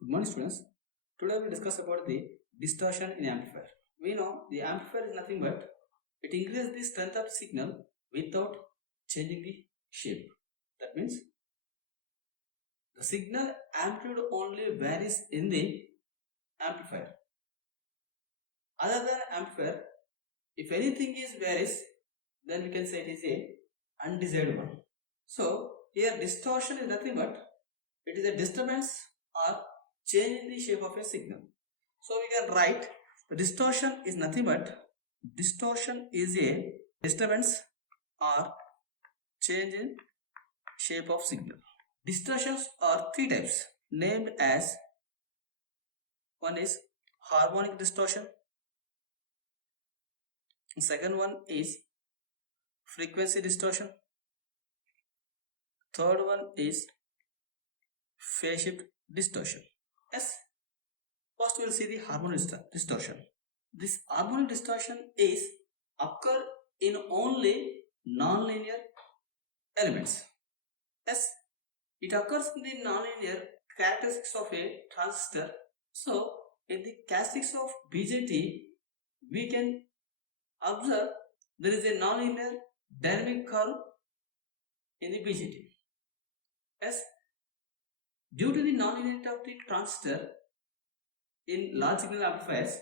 Good morning, students. Today we'll discuss about the distortion in amplifier. We know the amplifier is nothing but it increases the strength of the signal without changing the shape. That means the signal amplitude only varies in the amplifier. Other than amplifier, if anything is varies, then we can say it is a undesired one. So here distortion is nothing but it is a disturbance or change in the shape of a signal. So we can write the distortion is nothing but distortion is a disturbance or change in shape of signal. Distortions are three types named as one is harmonic distortion, second one is frequency distortion, third one is phase shift distortion. Yes, first we will see the harmonic distortion. This harmonic distortion is occur in only nonlinear elements. Yes, it occurs in the nonlinear characteristics of a transistor. So, in the characteristics of BJT, we can observe there is a nonlinear dynamic curve in the BJT. Yes, due to the nonlinearity of the transistor in large signal amplifiers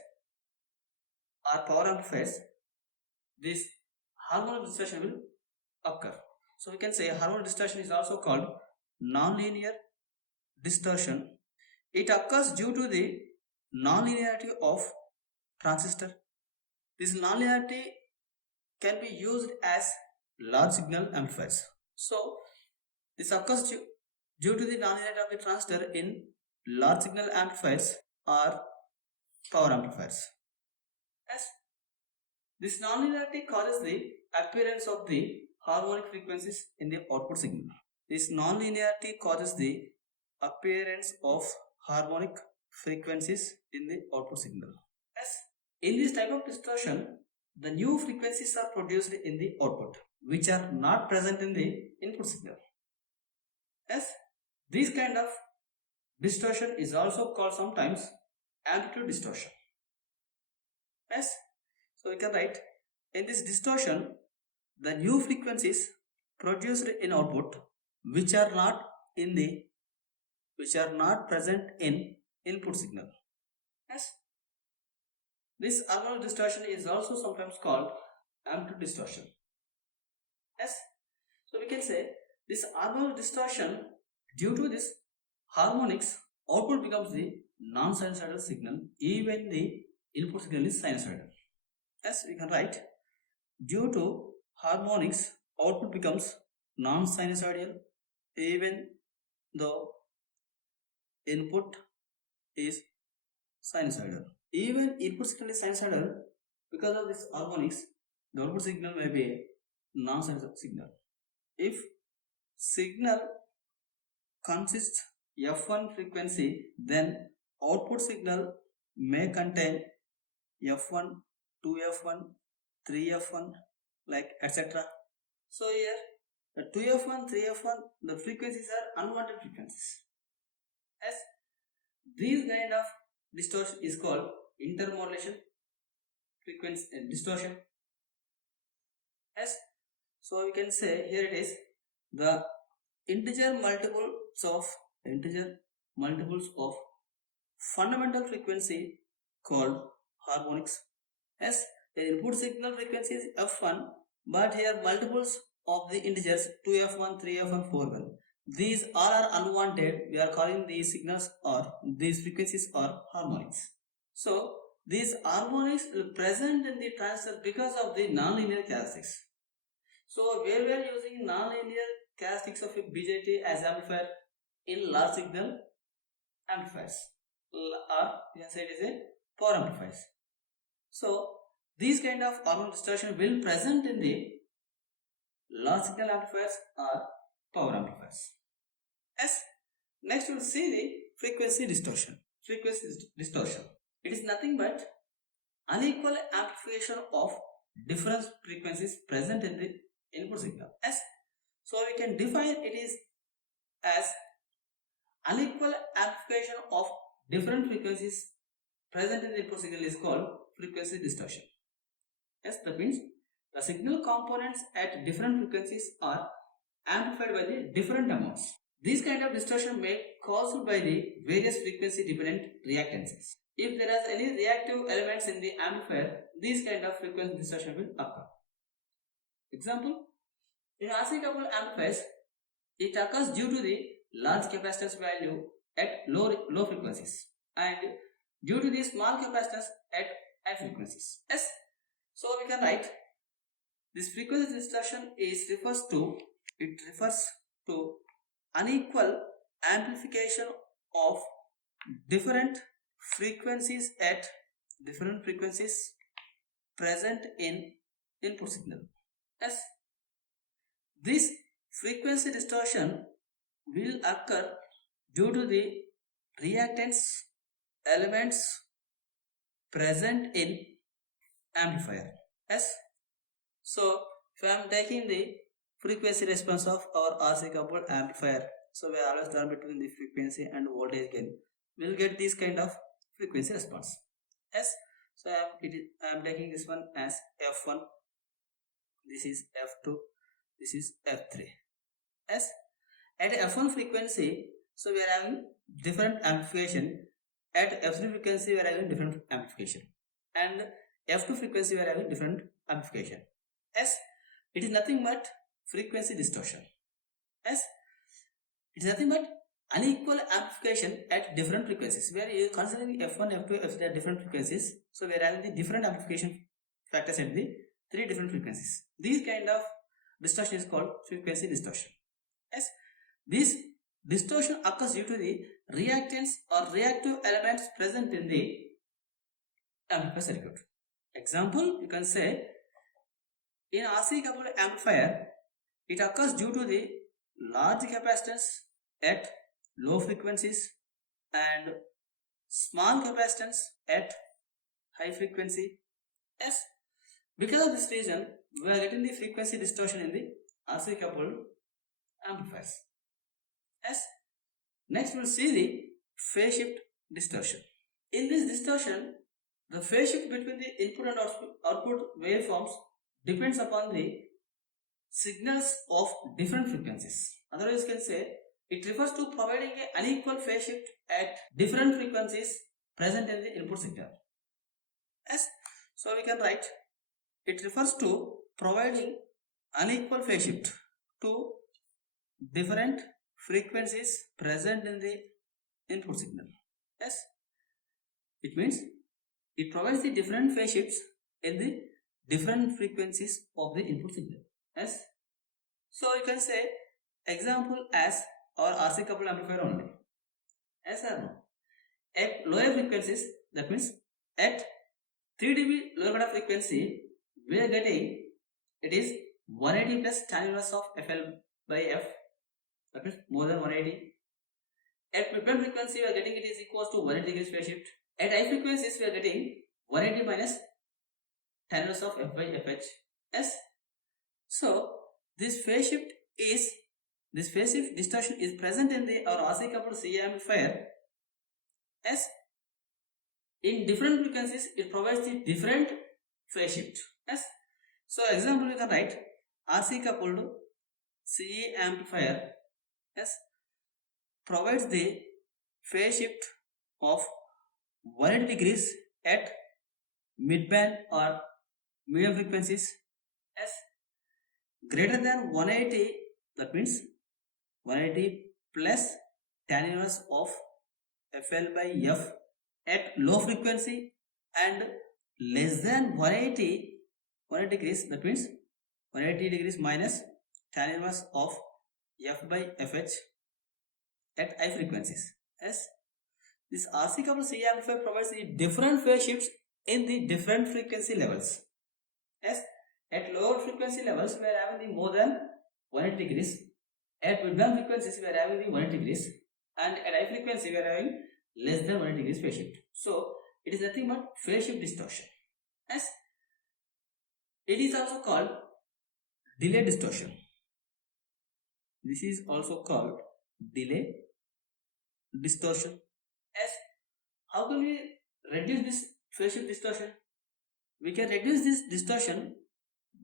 or power amplifiers, this harmonic distortion will occur. So we can say harmonic distortion is also called nonlinear distortion. It occurs due to the nonlinearity of transistor. This nonlinearity can be used as large signal amplifiers. So this occurs due to the nonlinearity of the transistor in large signal amplifiers or power amplifiers. As this nonlinearity causes the appearance of the harmonic frequencies in the output signal. This nonlinearity causes the appearance of harmonic frequencies in the output signal. As in this type of distortion, the new frequencies are produced in the output, which are not present in the input signal. As this kind of distortion is also called sometimes amplitude distortion. As so we can write in this distortion, the new frequencies produced in output which are not present in input signal. Yes, this harmonic distortion is also sometimes called amplitude distortion. Yes, so we can say this harmonic distortion, due to this harmonics, output becomes the non-sinusoidal signal even the input signal is sinusoidal. Yes, we can write due to harmonics, output becomes non-sinusoidal even though input is sinusoidal. Even input signal is sinusoidal, because of this harmonics, the output signal may be a non-sinusoidal signal. If signal consists F1 frequency, then output signal may contain F1, 2F1, 3F1, like etc. So here the 2F1, 3F1, the frequencies are unwanted frequencies. As these kind of distortion is called intermodulation frequency distortion. As so we can say here it is the integer multiples of fundamental frequency called harmonics. As the input signal frequency is F1, but here multiples of the integers 2F1, 3F1, 4F1. These all are unwanted. We are calling these signals or these frequencies are harmonics. So these harmonics will present in the transistor because of the nonlinear characteristics. So where we are using nonlinear characteristics of a BJT as amplifier in large signal amplifiers, or you can say it is a power amplifiers. So these kind of harmonic distortion will present in the large signal amplifiers or power amplifiers. As next we will see the frequency distortion. Frequency distortion. It is nothing but unequal amplification of different frequencies present in the input signal. As so we can define it is as unequal amplification of different frequencies present in the input signal is called frequency distortion. Yes, that means the signal components at different frequencies are amplified by the different amounts. This kind of distortion may caused by the various frequency dependent reactances. If there are any reactive elements in the amplifier, this kind of frequency distortion will occur. Example, in RC coupled amplifiers, it occurs due to the large capacitance value at low frequencies and due to the small capacitance at high frequencies. Yes, so we can write this frequency distortion refers to unequal amplification of different frequencies at different frequencies present in input signal. Yes, this frequency distortion will occur due to the reactance elements present in amplifier. Yes, so if I am taking the frequency response of our RC coupled amplifier, so we always turn between the frequency and voltage gain, we will get this kind of frequency response. Yes, so I am taking this one as F1, this is F2, this is F3. Yes, at F1 frequency, so we are having different amplification. At F3 frequency, we are having different amplification, and F2 frequency we are having different amplification. Yes, it is nothing but frequency distortion. Yes, it is nothing but unequal amplification at different frequencies. We are considering F1, F2, F3 are different frequencies, so we are having the different amplification factors at the three different frequencies. This kind of distortion is called frequency distortion. Yes, this distortion occurs due to the reactants or reactive elements present in the amplifier circuit. Example, you can say in RC coupled amplifier, it occurs due to the large capacitance at low frequencies and small capacitance at high frequency. Yes, because of this reason, we are getting the frequency distortion in the RC coupled amplifiers. Yes, next we will see the phase shift distortion. In this distortion, the phase shift between the input and output waveforms depends upon the signals of different frequencies. Otherwise, you can say it refers to providing an unequal phase shift at different frequencies present in the input signal. Yes, so we can write it refers to providing unequal phase shift to different frequencies present in the input signal. Yes, it means it provides the different phase shifts in the different frequencies of the input signal. Yes, so you can say example as our RC coupled amplifier only. Yes or no? At lower frequencies, that means at 3 dB lower cut of frequency, we are getting it is 180 plus tan inverse of FL by F. That means more than 180. At mid-band frequency, we are getting it is equals to 180 degrees phase shift. At high frequencies, we are getting 180 minus tan inverse of F by FH. Yes. So this phase shift distortion is present in our RC coupled CA amplifier. Yes. In different frequencies, it provides the different phase shift. Yes. So example we can write RC coupled CA amplifier. Yes, provides the phase shift of 180 degrees at mid-band or medium frequencies. Yes, greater than 180, that means 180 plus tan inverse of FL by F at low frequency, and less than 180 degrees, that means 180 degrees minus tan inverse of F by FH at high frequencies. Yes, this RC coupled CA amplifier provides the different phase shifts in the different frequency levels. Yes, at lower frequency levels we are having the more than 180 degrees. At mid-band frequencies we are having the 180 degrees, and at high frequency we are having less than 180 degrees phase shift. So it is nothing but phase shift distortion. Yes, it is also called delay distortion. This is also called delay distortion. Yes, how can we reduce this phase shift distortion? We can reduce this distortion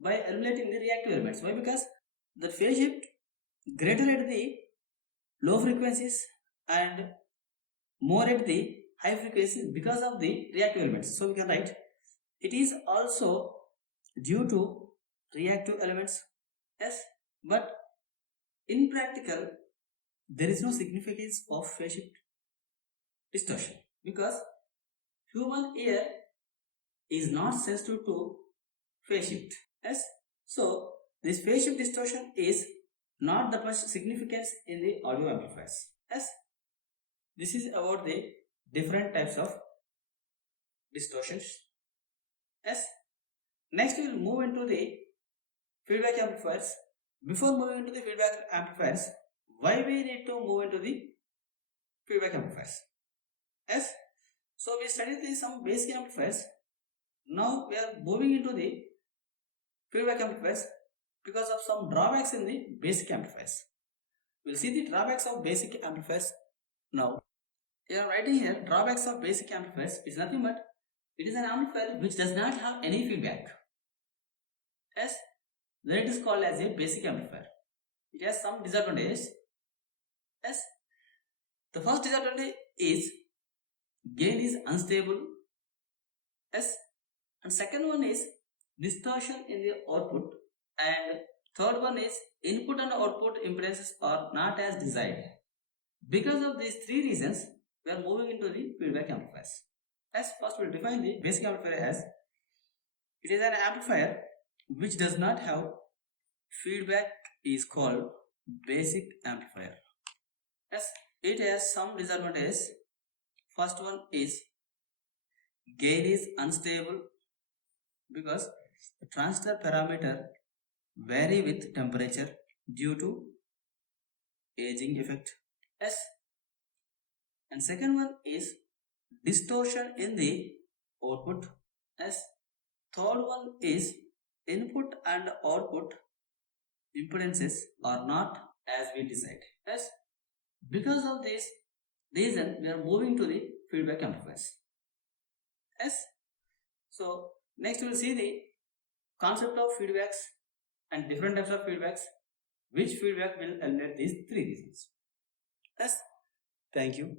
by eliminating the reactive elements. Why? Because the phase shift greater at the low frequencies and more at the high frequencies because of the reactive elements. So we can write it is also due to reactive elements. Yes, but in practical there is no significance of phase shift distortion because human ear is not sensitive to phase shift. Yes, so this phase shift distortion is not that much significance in the audio amplifiers. Yes, this is about the different types of distortions. Yes, next we will move into the feedback amplifiers. Before moving into the feedback amplifiers, why we need to move into the feedback amplifiers? Yes, so we studied some basic amplifiers. Now we are moving into the feedback amplifiers because of some drawbacks in the basic amplifiers. We'll see the drawbacks of basic amplifiers now. I am writing here drawbacks of basic amplifiers is nothing but it is an amplifier which does not have any feedback. Yes, then it is called as a basic amplifier. It has some disadvantages. Yes, the first disadvantage is gain is unstable. Yes, and second one is distortion in the output, and third one is input and output impedances are not as desired. Because of these three reasons, we are moving into the feedback amplifiers. As first we will define the basic amplifier as it is an amplifier which does not have feedback is called basic amplifier. Yes, it has some disadvantages. First one is gain is unstable because the transistor parameter vary with temperature due to aging effect. Yes, and second one is distortion in the output. Yes, third one is input and output impedances are not as we decide. Yes, because of this reason we are moving to the feedback amplifiers. Yes, so next we will see the concept of feedbacks and different types of feedbacks, which feedback will eliminate these three reasons. Yes, thank you.